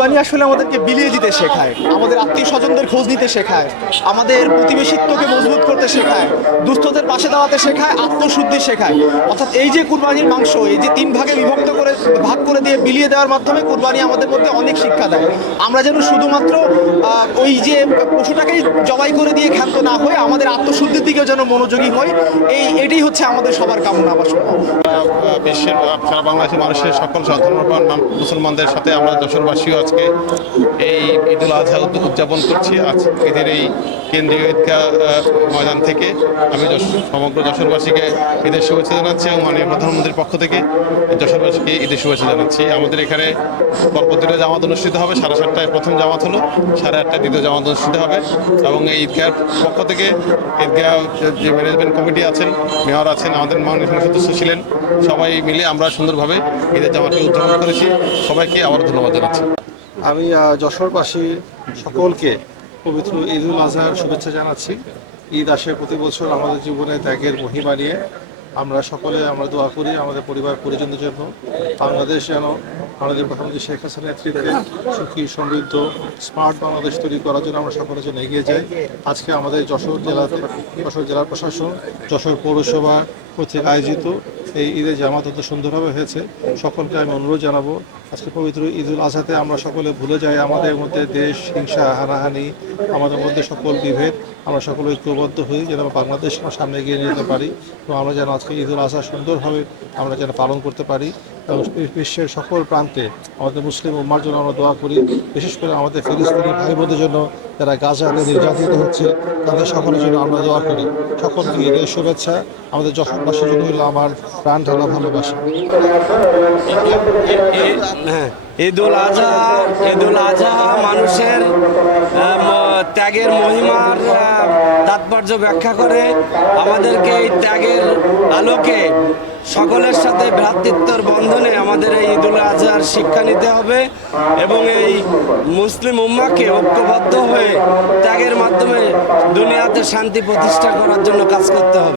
কুরবানি আসলে আমাদেরকে বিলিয়ে দিতে শেখায়। আমাদের আত্মীয় স্বজনদের খোঁজ নিতে শেখায়। আমাদের প্রতিবেশিত্বকে মজবুত করতে শেখায়। দুস্থদের পাশে দাঁড়াতে শেখায়, আত্মশুদ্ধি শেখায়। অর্থাৎ এই যে কুরবানির মাংস, এই যে তিন ভাগে বিভক্ত করে, ভাগ করে দিয়ে বিলিয়ে দেওয়ার মাধ্যমে কুরবানি আমাদের মধ্যে অনেক শিক্ষা দেয়। আমরা যেন শুধুমাত্র ওই যে পশুটাকেই জবাই করে দিয়ে ক্ষান্ত না হয়ে আমাদের আত্মশুদ্ধির দিকেও যেন মনোযোগী হয় এই এটাই হচ্ছে আমাদের সবার কামনা বাসনা বিশ্বের সারা বাংলাদেশের মানুষের সকল সাধারণ মুসলমানদের সাথে আমরা যশোরবাসীও আজকে এই ঈদুল আজহা উদ- উদযাপন করছি। আজ ঈদের এই কেন্দ্রীয় ঈদগাহ ময়দান থেকে আমি সমগ্র যশোরবাসীকে ঈদের শুভেচ্ছা জানাচ্ছি এবং মাননীয় প্রধানমন্ত্রীর পক্ষ থেকে যশোরবাসীকে ঈদের শুভেচ্ছা জানাচ্ছি। আমাদের এখানে পরপর দুটো জামাত অনুষ্ঠিত হবে। সাড়ে সাতটায় প্রথম জামাত হলো, সাড়ে আটটায় দ্বিতীয় জামাত অনুষ্ঠিত হবে এবং এই ঈদগাহের পক্ষ থেকে ঈদগাহ যে- যে ম্যানেজমেন্ট কমিটি আছেন মেয়র আছেন, আমাদের মাননীয় সদস্য ছিলেন, সবাই মিলে আমরা সুন্দরভাবে ঈদের জামাতকে উদযাপন করেছি। সবাইকে আবার ধন্যবাদ জানাচ্ছি। আমি যশোরবাসী সকলকে পবিত্র ঈদ উল আজহার শুভেচ্ছা জানাচ্ছি। ঈদ আসে প্রতি বছর আমাদের জীবনে ত্যাগের মহিমা নিয়ে। আমরা সকলে আমরা দোয়া করি আমাদের পরিবার পরিজনদের জন্য। বাংলাদেশ যেন আমাদের প্রধানমন্ত্রী শেখ হাসিনার নেতৃত্বে সুখী, সমৃদ্ধ, স্মার্ট বাংলাদেশ তৈরি করার জন্য আমরা সকলের জন্য এগিয়ে যাই। আজকে আমাদের যশোর জেলা যশোর জেলা প্রশাসন, যশোর পৌরসভা কর্তৃক আয়োজিত এই ঈদের জামাত অত সুন্দরভাবে হয়েছে। সকলকে আমি অনুরোধ জানাব আজকে পবিত্র ঈদুল আজহাতে আমরা সকলে ভুলে যাই আমাদের মধ্যে দেশ, হিংসা, হানাহানি, আমাদের মধ্যে সকল বিভেদ, আমরা সকলে ঐক্যবদ্ধ হই যেন বাংলাদেশ আমরা সামনে এগিয়ে নিয়ে যেতে পারি এবং আমরা যেন আজকে ঈদুল আজহা সুন্দরভাবে আমরা যেন পালন করতে পারি এবং বিশ্বের সকল প্রান্তে আমাদের মুসলিম উম্মার জন্য আমরা দোয়া করি, বিশেষ করে আমাদের ফিলিস্তিনি ভাই বোনদের জন্য যারা গাজাতে নির্যাতিত হচ্ছে, তাদের সকলের জন্য আমরা দোয়া করি। সকলকে ঈদের শুভেচ্ছা। আমাদের যশোরবাসীর জন্য হলো আমার প্রাণ ঢালা ভালোবাসা। হ্যাঁ ঈদুল আজহা ঈদুল আজহা মানুষের ত্যাগের মহিমার তাৎপর্য ব্যাখ্যা করে আমাদেরকে এই ত্যাগের আলোকে সকলের সাথে ভ্রাতৃত্বর বন্ধনে আমাদের এই ঈদুল আজহার শিক্ষা নিতে হবে এবং এই মুসলিম উম্মাকে ঐক্যবদ্ধ হয়ে ত্যাগের মাধ্যমে দুনিয়াতে শান্তি প্রতিষ্ঠা করার জন্য কাজ করতে হবে।